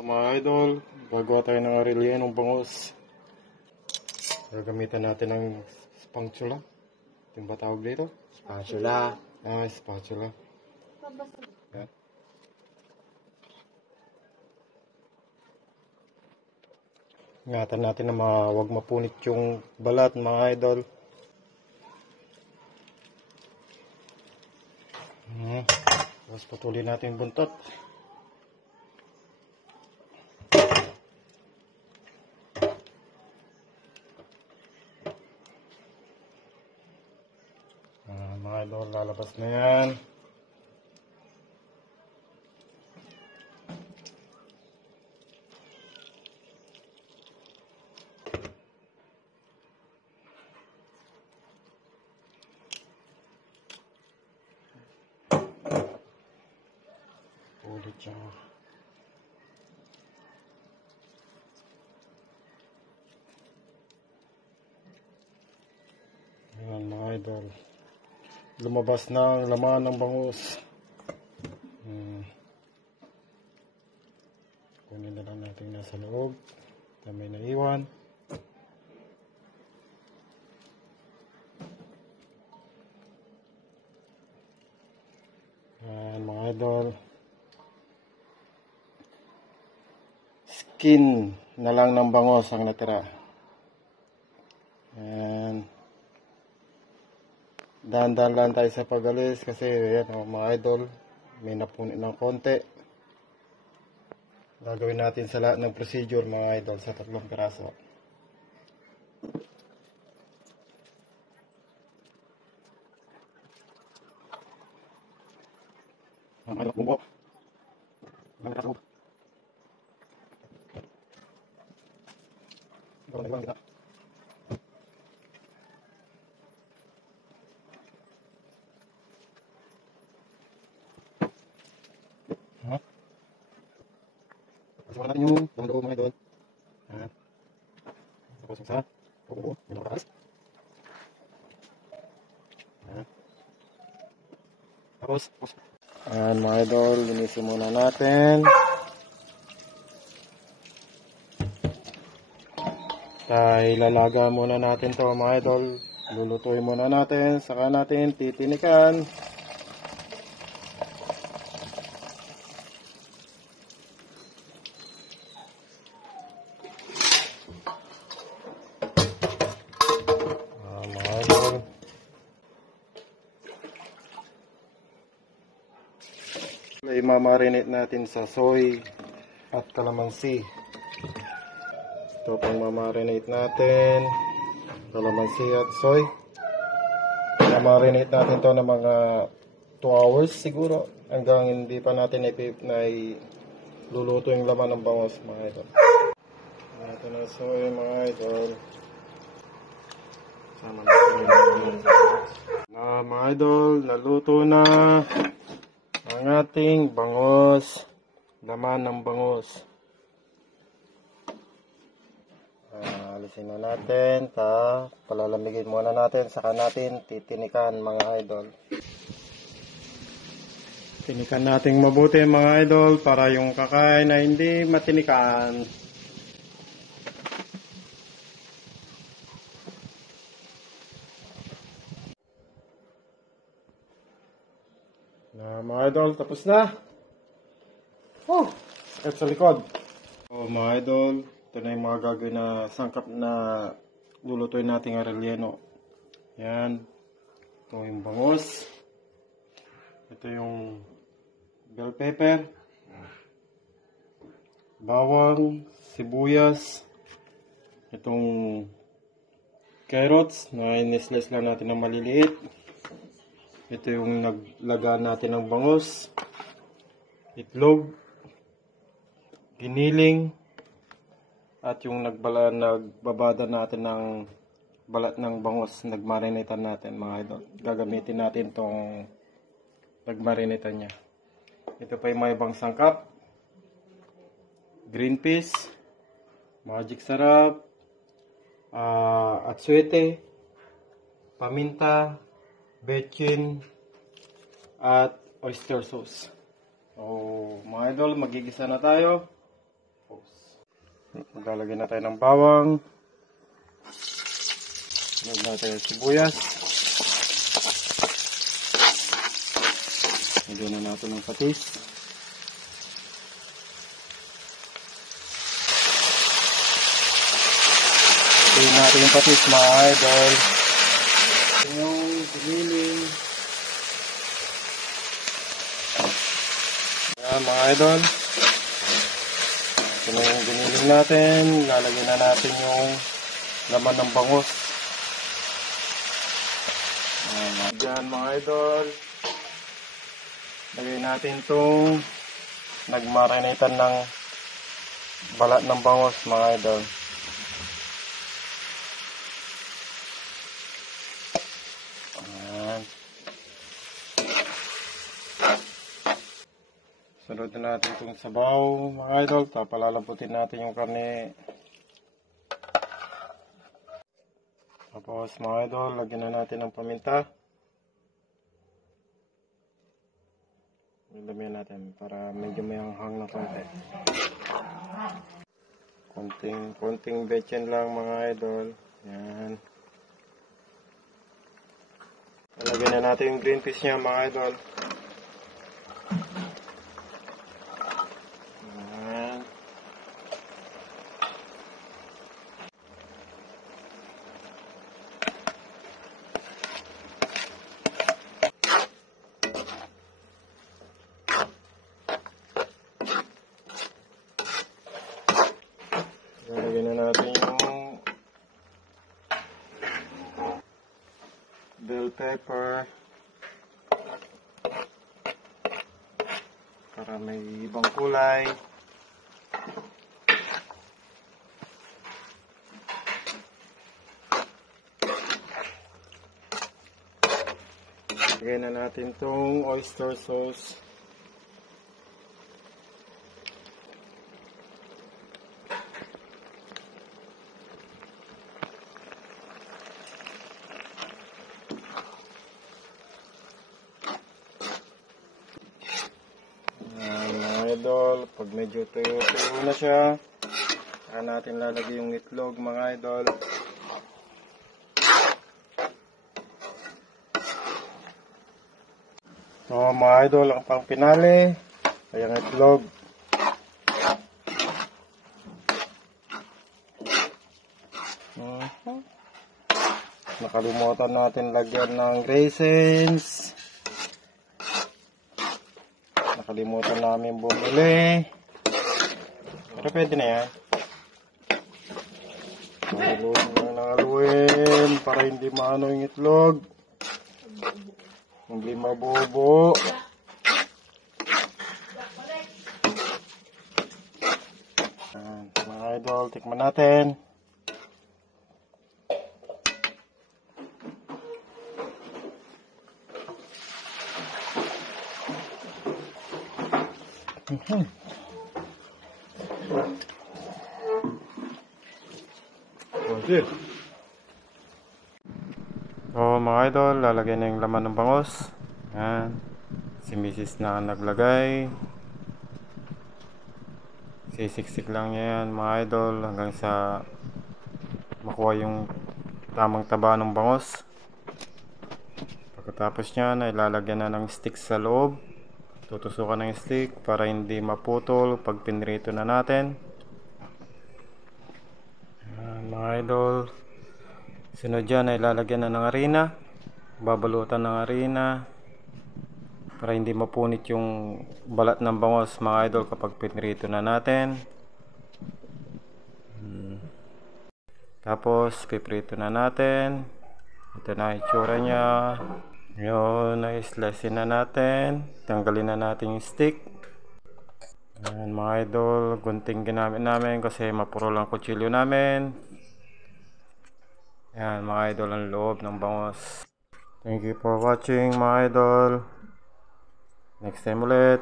So mga idol, gagawa tayo ng arelyenong bangus. Gagamitan natin ng spatula. Yung ba tawag dito? Spatula. Spatula. Yan. Ingatan natin na wag mapunit yung balat mga idol. Tapos patuloy natin yung buntot. Mga idol, lalabas na yan. Ulit siya. Ayan mga idol. Lumabas na ang laman ng bangus. Kunin na lang natin nasa loob. Na may naiwan. Ayan mga idol. Skin na lang ng bangus ang natira. Ayan. Dahan-dahan lang tayo sa pag-alis kasi yan, mga idol, may napunit ng konti. Gagawin natin sa lahat ng procedure mga idol sa 3 piraso. Mga idol, bumbo. Mga piraso. Ito kita. Tapos natin yung loob mga idol. Tapos yung sa buo, yung nakataas. Tapos mga idol, linisin muna natin. Ilalaga muna natin to mga idol. Lulutuin muna natin, saka natin titinikan. Mga idol. Imamarinate natin sa soy at kalamansi. Ito pang mamarinate natin, kalamansi at soy. Mamarinate natin to ng mga 2 hours siguro hanggang hindi pa natin luluto yung laman ng bangus mga idol. Ito na soy mga idol. Sama natin yung mga idol, naluto na ang ating bangus, laman ng bangus. Alisin na natin, palalamigin muna natin, saka natin titinikan mga idol. Tinikan natin mabuti mga idol para yung kakain na hindi matinikan. Mga idol, tapos na. Sakit sa likod. Mga idol, ito na yung mga gagawin na sangkap na lulutuin nating arelyeno. Yan. Ito yung bangus. Ito yung bell pepper. Bawang, sibuyas. Itong carrots na in-slice lang natin ng maliliit. Ito yung naglaga natin ng bangus. Itlog. Giniling. At yung nagbabada natin ng balat ng bangus, nagmarinitan natin mga idol. Gagamitin natin tong nagmarinitan niya. Ito pa yung mga ibang sangkap. Green peas, magic sarap, atsuete, paminta, bechin, at oyster sauce. So mga idol, magigisa na tayo. Maglalagay na tayo ng bawang. Sunod na tayo sibuyas. Lagyan na natin ng patis. Lagyan natin yung patis, mga idol. Yung giniling. Ayan, mga idol. Ito na yung giniling natin. Lalagyan na natin yung laman ng bangus. Ayan, mga idol. Lagyan natin itong nagmarinatan ng balat ng bangus, mga idol. Ayan. Sunod na natin itong sabaw, mga idol. Papalalamputin natin yung karne. Tapos, mga idol, lagyan na natin ng paminta. Ilamihan natin para medyo may hanghang na konti. Konting betchin lang, mga idol. Yan. Lagyan na natin yung green peas niya, mga idol. Yan. Lagyan na natin yung bell pepper para may ibang kulay. Lagyan na natin tong oyster sauce. Idol, pag medyo tuyo-tuyo na siya, saka natin lalagay yung itlog, mga idol. So, mga idol, ang pang pinali ay ang itlog. Nakalimutan natin lagyan ng raisins. Nakalimutan namin bumili. Pero pwede na yan. Nangaluin para hindi maano yung itlog. Hindi mabubo. Mga idol, tikman natin. Okay. So, mga idol, lalagay na yung laman ng bangus. Yan. Si Mrs. na naglagay. Sisiksik lang niya yan, mga idol, hanggang sa makuha yung tamang taba ng bangus. Pagkatapos niyan, ay lalagyan na ng stick sa loob. Tutusukan ng stick para hindi maputol pag pinrito na natin. Mga idol, sunod dyan ay lalagyan na ng harina. Babalutan ng harina para hindi mapunit yung balat ng bangus, mga idol, kapag pinrito na natin. Tapos piprito na natin. Ito na itsura nya. Yun, na-slice na natin. Tanggalin na natin yung stick. Ayan, mga idol, gunting ginamit namin kasi mapuro lang kutsilyo namin. Ayan, mga idol, ang loob ng bangus. Thank you for watching, mga idol. Next time ulit.